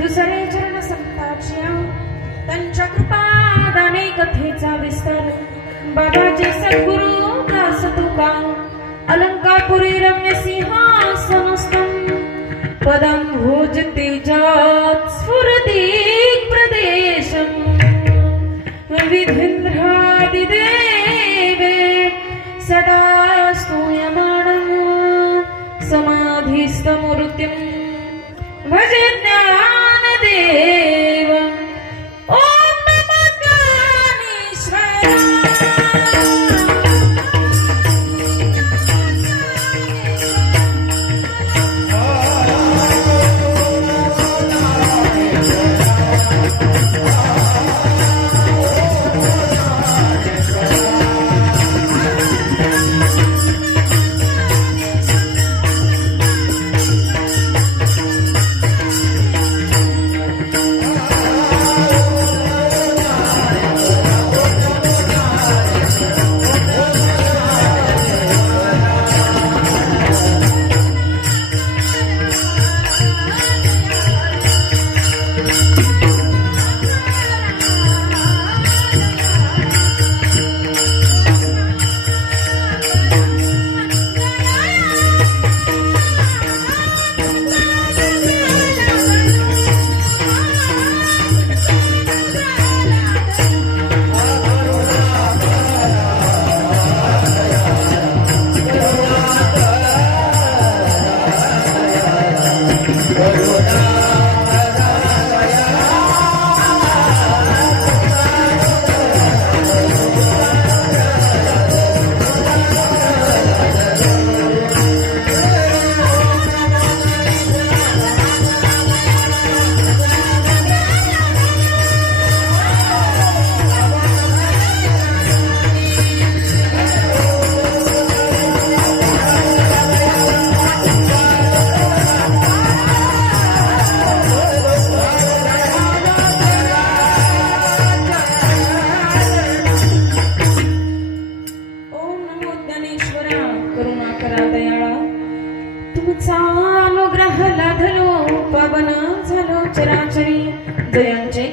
दुसरे चरण संताच्या त्यांच्या कृपादाने कथेचा विस्तार। बाबाचे सद्गुरु दास तुका अलंकापुरी रम्य सिंहासनस्थं पदम भोज तेजात् स्फुरति प्रदेशम। विधिंद्रादिदेव ભજ જ્ઞાન દે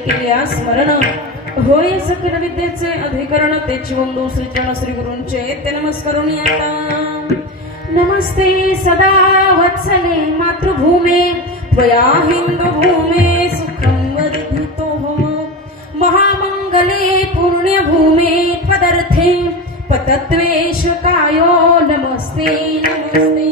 केल्या स्मरण. होय सकल विद्येचे अधिकरण ते वंदू श्री चरण श्री गुरूंचे ते नमस्करून आता नमस्ते सदा वत्सले मातृभूमे त्वया हिंदू भूमे सुखम वर्धितो हो. महामंगले पुण्यभूमे त्वदर्थे पतत्वेश कायो नमस्ते नमस्ते.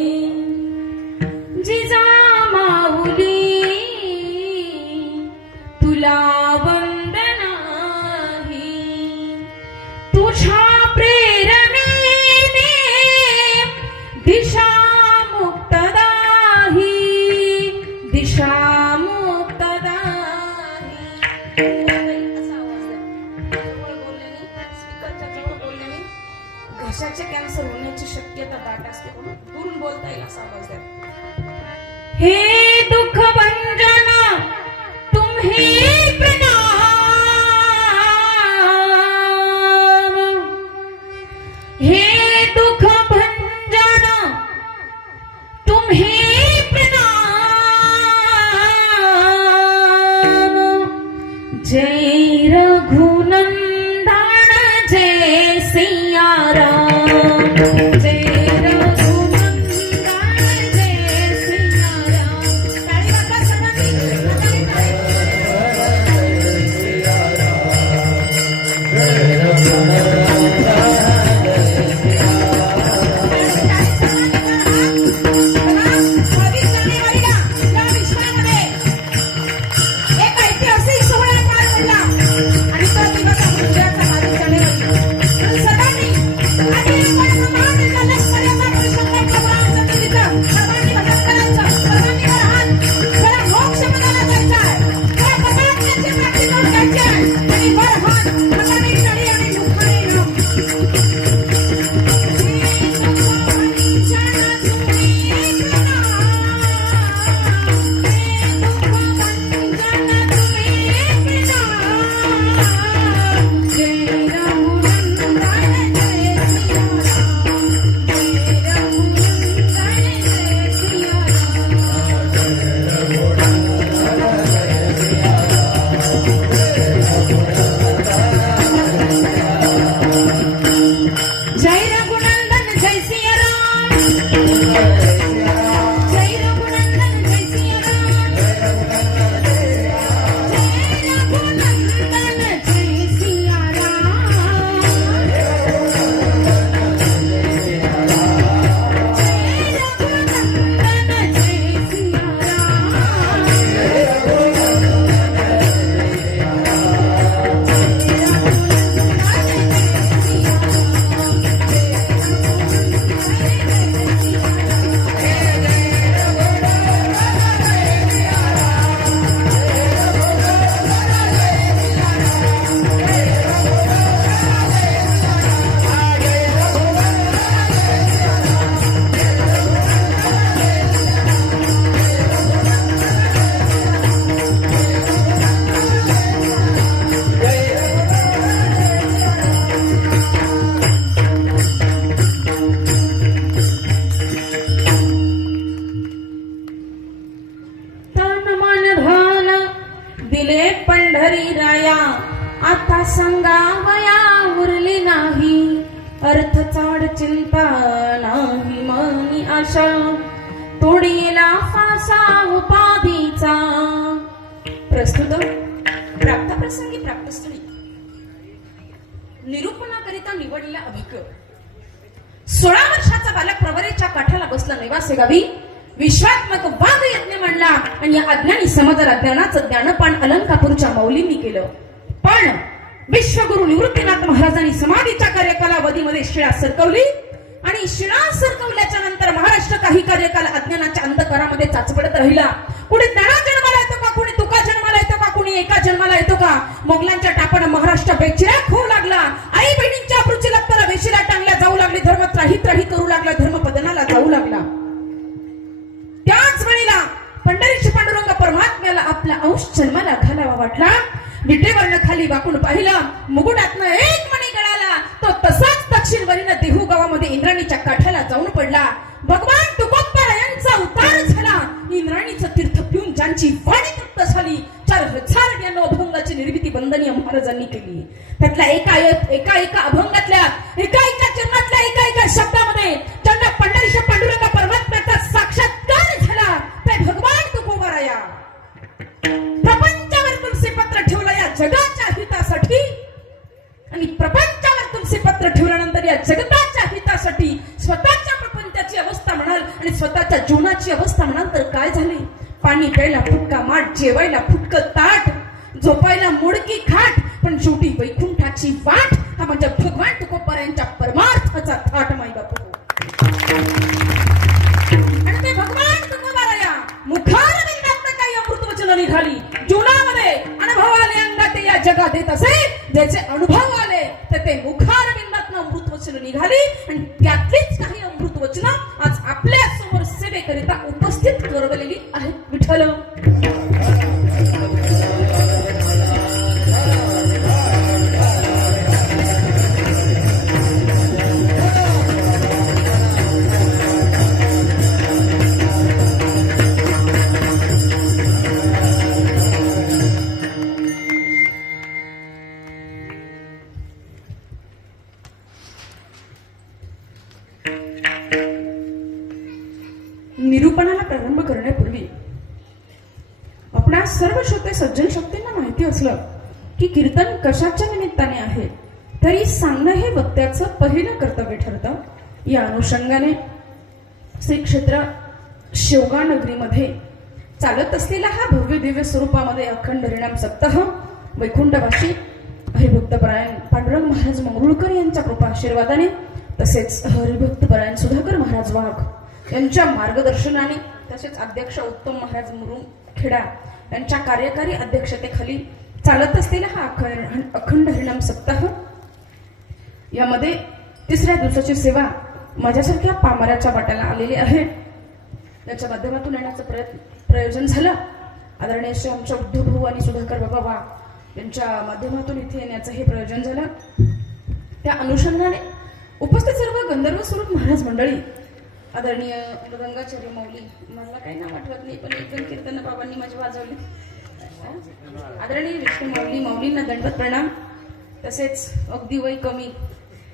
செய்யாரா? मनी आशा तोडीला फासा उपाधीचा. प्रस्तुत प्राप्त प्रसंगी प्राप्त निरूपणाकरिता निवडलेला अभिक. सोळा वर्षाचा बालक प्रवरेच्या काठाला बसला निवासे गावी. विश्वात्मक वाद यज्ञ म्हणला आणि या अज्ञानी समाजाला ज्ञानाचं ज्ञानपान अलंकापूरच्या मौलींनी केलं. पण विश्वगुरु निवृत्तीनाथ महाराजांनी समाधीच्या कार्यकालावधीमध्ये शिळा सरकवली. आणि शिळा सरकवल्याच्या नंतर महाराष्ट्र काही कार्यकाल अज्ञानाच्या अंधकारामध्ये चाचपडत राहिला. कुणी ज्ञाना जन्माला येतो का? कुणी तुका जन्माला येतो का? कुणी एका जन्माला येतो का? मोगलांच्या टापण महाराष्ट्र बेचिराक होऊ लागला. आई बहिणींच्या पृथ्वी लप्ताला वेशीला टांगल्या जाऊ लागली. धर्म त्राही त्राही करू लागला. धर्म पदनाला जाऊ लागला. त्याच वेळेला पंढरीची पांडुरंग परमात्म्याला आपला अंश जन्माला घालावा वाटला. विटेवरनं खाली वाकून पाहिलं. मुकुटातनं एक तसाच दक्षिण वरीनं देहू गावामध्ये इंद्राणीच्या काठाला जाऊन पडला. भगवान यांचा उतार झाला. इंद्राणीचं तीर्थ पिऊन ज्यांची वाणी तृप्त झाली चार हजार या अभंगाची निर्मिती वंदनीय महाराजांनी केली. त्यातल्या एका एका एका अभंगातल्या एका एका चरणातल्या एका एका शब्दामध्ये ज्यांना पंढरीच्या पाणी प्यायला फुटका माठ जेवायला फुटकं ताट झोपायला मोडकी खाट पण शेवटी वैकुंठाची वाट हा म्हणजे भगवान तुकोबारायांच्या परमार्थाचा थाट माई बापू. आणि ते भगवान तुकोबाराया मुखार बिंदात काही अमृत वचन निघाली जीवनामध्ये अनुभव आले अंगात या जगात येत असे ज्याचे अनुभव आले तर ते मुखार बिंदात अमृत वचन निघाली आणि त्यातलीच काही अमृत वचन आज आपल्यासमोर सेवेकरिता उपस्थित सज्जन शक्तींना माहिती असलं की कीर्तन कशाच्या निमित्ताने आहे तरी सांगणं हे वक्त्याचं पहिलं कर्तव्य ठरतं. या अनुषंगाने श्री क्षेत्र शेवगा नगरीमध्ये चालत असलेला हा भव्य दिव्य स्वरूपामध्ये अखंड हरिणाम सप्ताह वैकुंठवासी हरिभक्तपरायण पांडुरंग महाराज मंगरुळकर यांच्या कृपा आशीर्वादाने तसेच हरिभक्तपरायण सुधाकर महाराज वाघ यांच्या मार्गदर्शनाने तसेच अध्यक्ष उत्तम महाराज मुरुम खेडा यांच्या कार्यकारी अध्यक्षतेखाली चालत असलेला हा अखंड अखंड हरिणाम सप्ताह. यामध्ये तिसऱ्या दिवसाची सेवा माझ्यासारख्या पामराच्या वाट्याला आलेली आहे. याच्या माध्यमातून येण्याचं प्रयत्न प्रयोजन झालं. आदरणीय श्री आमच्या उद्धव भाऊ आणि सुधाकर बाबा वाघ यांच्या माध्यमातून इथे येण्याचं हे प्रयोजन झालं. त्या अनुषंगाने उपस्थित सर्व गंधर्व स्वरूप महाराज मंडळी आदरणीय मृदंगाचार्य मौली. मला काही नाव आठवत नाही पण एक दोन कीर्तन बाबांनी माझी वाजवली. आदरणीय विष्णू मौली मौलींना दंडवत प्रणाम. तसेच अगदी वय कमी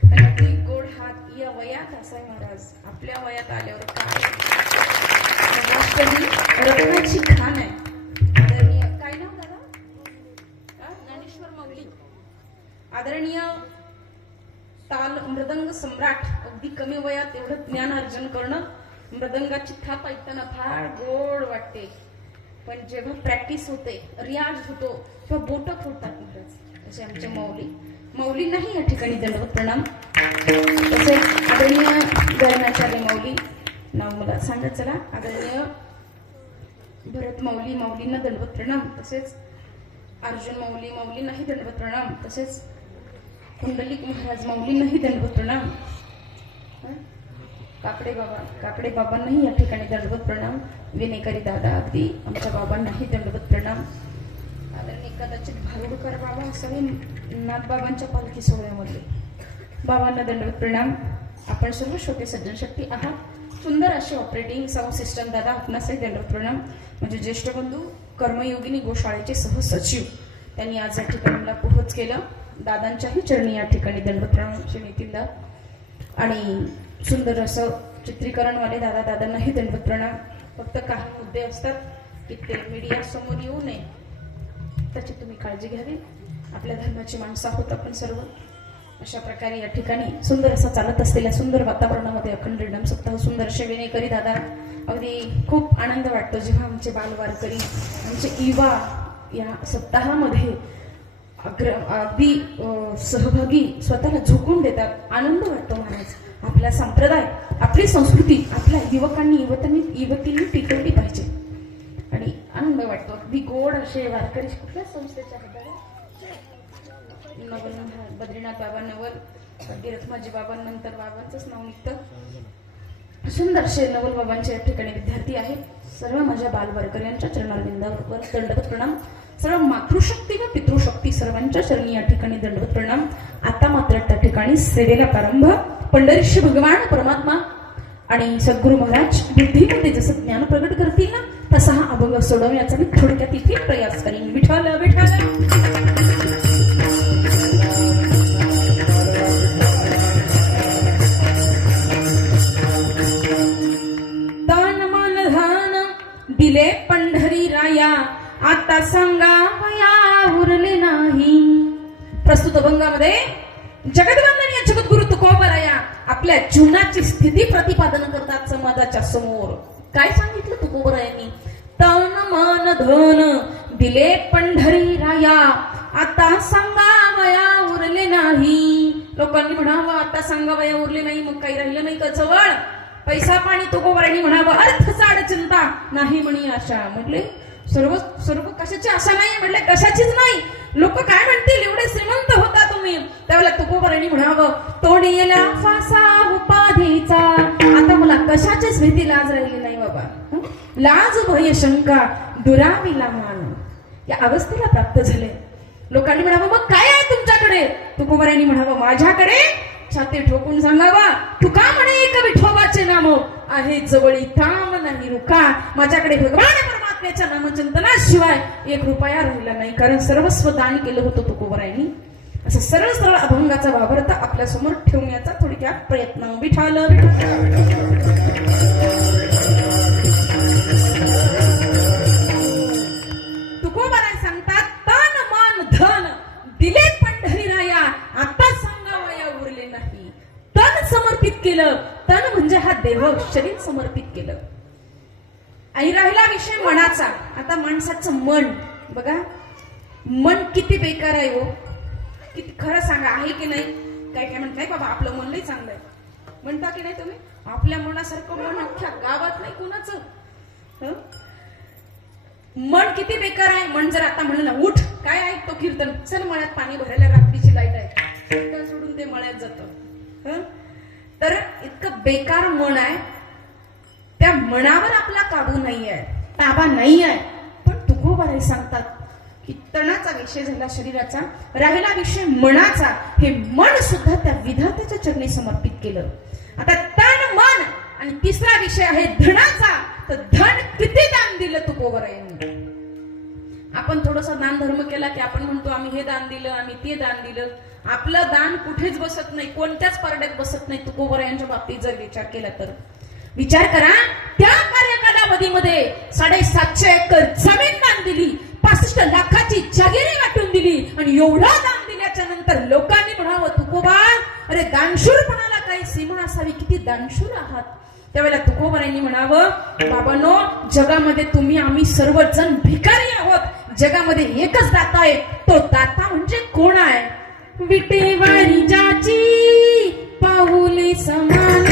आणि अगदी गोड हात या वयात असाय महाराज. आपल्या वयात आल्यावर काय? रत्नाची खान आहे. आदरणीय काय नाव दादा? ज्ञानेश्वर मौली. आदरणीय ताल मृदंग सम्राट अगदी कमी वयात एवढं ज्ञान अर्जन करणं मृदंगाची थाप ऐकताना फार गोड वाटते. पण जेव्हा प्रॅक्टिस होते रियाज होतो तेव्हा बोट फुटतात महाराज असे माऊली मौली. मौलींनाही या ठिकाणी दंडवत प्रणाम. तसे आदरणीय गरणाचार्य माऊली नाव मला सांगा चला. आदरणीय भरत माऊली माऊलींना दंडवत प्रणाम. तसेच अर्जुन मौली मौलींनाही दंडवत प्रणाम. तसेच कुंडलिक महाराज माऊलींनाही दंडवत प्रणाम काकडे बाबा काकडे बाबांनाही या ठिकाणी दंडवत प्रणाम. विनेकरी दादा अगदी आमच्या बाबांनाही दंडवत प्रणाम. आदरणीय कदाचित भारुडकर बाबा असावे नाथबाबांच्या पालखी सोहळ्यामध्ये बाबांना दंडवत प्रणाम. आपण सर्व छोटे सज्जन शक्ती आहात. सुंदर असे ऑपरेटिंग साऊंड सिस्टम दादा आपणासही दंडवत प्रणाम. म्हणजे ज्येष्ठ बंधू कर्मयोगिनी गोशाळेचे सहसचिव त्यांनी आज या ठिकाणी पोहोच केलं. दादांच्याही चरणी या ठिकाणी दंडप्रणाम श्री आणि सुंदर असं चित्रीकरणवाले दादा दादांनाही दंडवत प्रणाम फक्त काही मुद्दे असतात की ते मीडिया समोर येऊ नये त्याची तुम्ही काळजी घ्यावी. आपल्या धर्माची माणसं आहोत आपण सर्व. अशा प्रकारे या ठिकाणी सुंदर असा चालत असलेल्या सुंदर वातावरणामध्ये अखंड रिडम सप्ताह सुंदर असे विनयकरी दादा अगदी खूप आनंद वाटतो जेव्हा आमचे बालवारकरी आमचे युवा या सप्ताहामध्ये अगदी सहभागी स्वतःला झोकून देतात. आनंद वाटतो महाराज. आपला संप्रदाय आपली संस्कृती आपल्या युवकांनी युवतांनी युवतींनी टिकवली पाहिजे. आणि आनंद वाटतो. अगदी गोड असे वारकरी कुठल्या संस्थेच्या नवल बद्रीनाथ बाबा नवल अगदी रखमाजी बाबांनंतर बाबांचंच नाव निघतं. सुंदर असे नवल बाबांचे या ठिकाणी विद्यार्थी आहेत. सर्व माझ्या बालवर्कऱ्यांच्या चरणारविंदावर दंडवत प्रणाम. सर्व मातृशक्ती व पितृशक्ती सर्वांच्या चरणी या ठिकाणी दंडवत प्रणाम. आता मात्र त्या ठिकाणी सेवेला प्रारंभ. पंढरीशी भगवान परमात्मा आणि सद्गुरु महाराज बुद्धीमध्ये जसं ज्ञान प्रगट करतील ना तसा हा अभंग सोडवण्याचा मी थोडक्यात इथे प्रयास करीन. विठाल विठाल आता सांगा वया उरले नाही. प्रस्तुत अभंगामध्ये जगदवंदनीय जगद्गुरु तुकोबराया आपल्या जीवनाची स्थिती प्रतिपादन करतात समाजाच्या समोर. काय सांगितलं तुकोबरायांनी? तन मन धन दिले पंढरी राया आता सांगा वया उरले नाही. लोकांनी म्हणावं आता सांगा वया उरले नाही मग काही राहिलं नाही का जवळ? पैसा पाणी तुकोबरायांनी म्हणावं अर्थ साड चिंता नाही म्हणी आशा. म्हटले सर्व सर्व कशाची आशा नाही म्हटले कशाचीच नाही. लोक काय म्हणतील? एवढे श्रीमंत होता तुम्ही. त्यावेळेला तुकोबरायांनी म्हणावं तोंडी येला फासा उपाधीचा. आता मला कशाचीच भीती लाज राहिली नाही बाबा? लाज भय शंका दुरावीला मान या अवस्थेला प्राप्त झाले. लोकांनी म्हणावं मग काय आहे तुमच्याकडे? तुकोबरायांनी म्हणावं माझ्याकडे छाती ठोकून सांगावा. तुका म्हणे एक विठोबाचे नाम. आहे जवळी थांब नाही रुका. माझ्याकडे भगवान परमात्म्याच्या नामचिंतनाशिवाय एक रुपया राहिला नाही. कारण सर्वस्व दान केलं होतं तुकोबरायांनी. असं सरळ सरळ अभंगाचा वावरता आपल्यासमोर ठेवण्याचा थोडक्यात प्रयत्न विठाल तुकोबराय सांगतात तन मन धन दिले पंढरी राया आता सांगावया उरले नाही. तन समर्पित केलं. तन म्हणजे हा देह शरीर समर्पित केलं. आणि राहिला विषय मनाचा. आता माणसाचं मन. बघा. मन किती बेकार आहे हो. किती खरं सांगा. आहे की नाही? काय काय म्हणत नाही बाबा आपलं मन लई चांगलं आहे. म्हणता की नाही तुम्ही? आपल्या मनासारखं मन अख्ख्या गावात नाही कुणाचं? हं? मन किती बेकार आहे? मन जर आता म्हणलं ना उठ. काय ऐकतो कीर्तन? चल मळ्यात पाणी भरायला रात्रीची लाइट आहे. सोडून ते मळ्यात जात? तर इतकं बेकार मन आहे. त्या मनावर आपला काबू नाही आहे ताबा नाही आहे पण तुकोबाराय सांगतात की तणाचा विषय झाला शरीराचा राहिला विषय मनाचा हे मन सुद्धा त्या विधात्याच्या चरणी समर्पित केलं. आता तण मन आणि तिसरा विषय आहे धनाचा. तर धन किती दान दिलं तुकोबर आपण थोडासा दान धर्म केला की आपण म्हणतो आम्ही हे दान दिलं आम्ही ते दान दिलं. आपलं दान कुठेच बसत नाही कोणत्याच पारड्यात बसत नाही तुकोबरायांच्या बाबतीत जर विचार केला तर. विचार करा त्या कार्यकालावधीमध्ये साडेसातशे एकर जमीन दान दिली पासष्ट लाखाची जागिरी वाटून दिली आणि एवढा दान दिल्याच्या नंतर लोकांनी म्हणावं तुकोबा अरे दानशूरपणाला काही सीमा असावी किती दानशूर आहात. त्यावेळेला तुकोबरायांनी म्हणावं बाबानो जगामध्ये तुम्ही आम्ही सर्वजण भिकारी आहोत. जगामध्ये एकच दाता आहे तो दाता म्हणजे कोण आहे? विटेवारी ज्याची पाऊले समान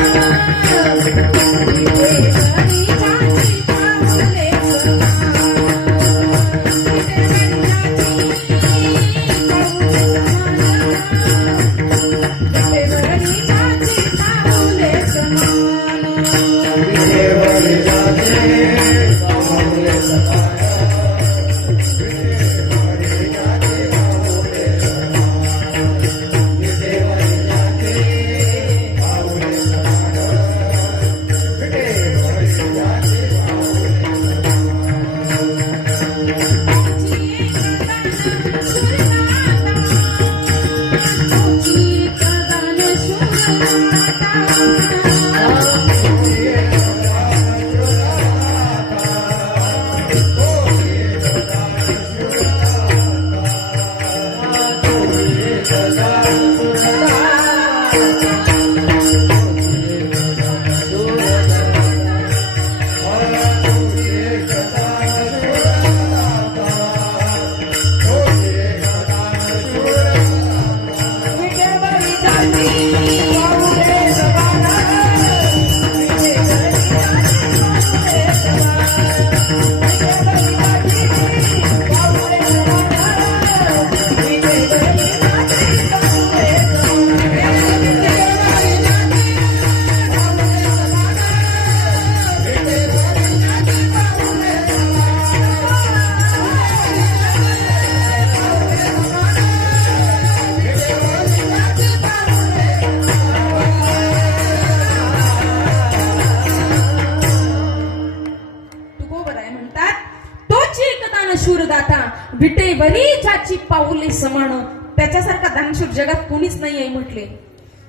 भिटे बरी ज्याची पाऊले समान त्याच्यासारखा दानशूर जगात कोणीच नाही आहे म्हटले.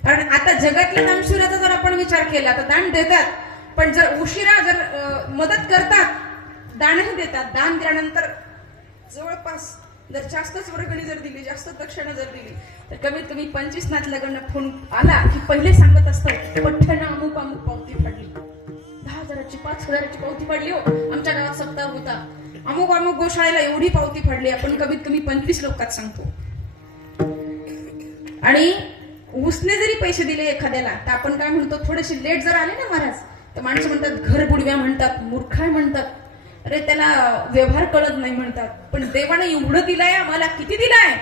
कारण आता जगातल्या दानशूराचा जर आपण विचार केला तर दान देतात. पण जर उशिरा जर मदत करतात दानही देतात. दान दिल्यानंतर जवळपास जर जास्तच वर्गणी जर दिली जास्त दक्षिणा जर दिली तर कमीत कमी पंचवीस नातल्याकडनं फोन आला की पहिले सांगत असतात पठ्ठ्यानं अमुक अमुक पावती पडली. दहा हजाराची पाच हजाराची पावती पडली हो. आमच्या गावात सप्ताह होता. अमुक अमुक गोशाळेला एवढी पावती फाडली आपण कमीत कमी पंचवीस लोकात सांगतो. आणि उसने जरी पैसे दिले एखाद्याला तर आपण काय म्हणतो थोडेसे लेट जर आले ना महाराज तर माणसं म्हणतात घर बुडव्या म्हणतात मूर्खाय म्हणतात. अरे त्याला व्यवहार कळत नाही म्हणतात. पण देवाने एवढं दिलंय आम्हाला किती दिलाय?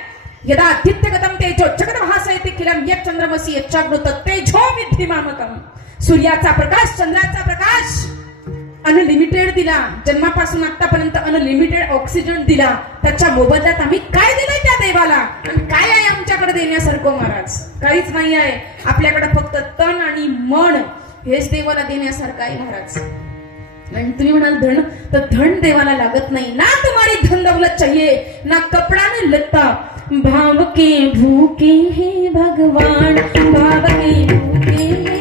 यदा आदित्य कथम तेजो जगत महासयते किलम यत चंद्रमसी यच्चाग्नुत तेजो विद्धी मामकम सूर्याचा प्रकाश चंद्राचा प्रकाश. अनलिमिटेड दिला. जन्मापासून आतापर्यंत अनलिमिटेड ऑक्सिजन दिला. त्याच्या मोबदल्यात आम्ही काय दिलंय त्या देवाला? आणि काय आहे आमच्याकडे देण्यासारखं महाराज? काहीच नाही आहे. आपल्याकडे फक्त तन आणि मन हेच देवाला देण्यासारखं आहे महाराज. आणि तुम्ही म्हणाल धन? तर धन देवाला लागत नाही. ना तुम्हाला धन दौलत चाहिए ना कपड़ा न लत्ता. भाव के हे भगवान भाव के हे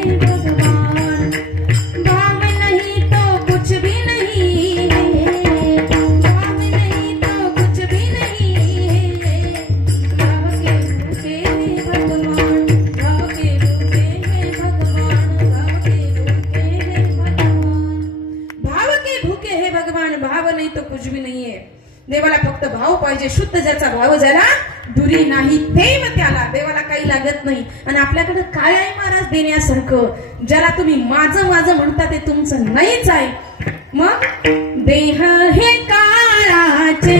पाहिजे शुद्ध ज्याचा भाव झाला दुरी नाही प्रेम त्याला देवाला काही लागत नाही. आणि आपल्याकडे काय आहे महाराज देण्यासारखं? ज्याला तुम्ही माझं माझं म्हणता ते तुमचं नाहीच आहे. मग देह हे काळाचे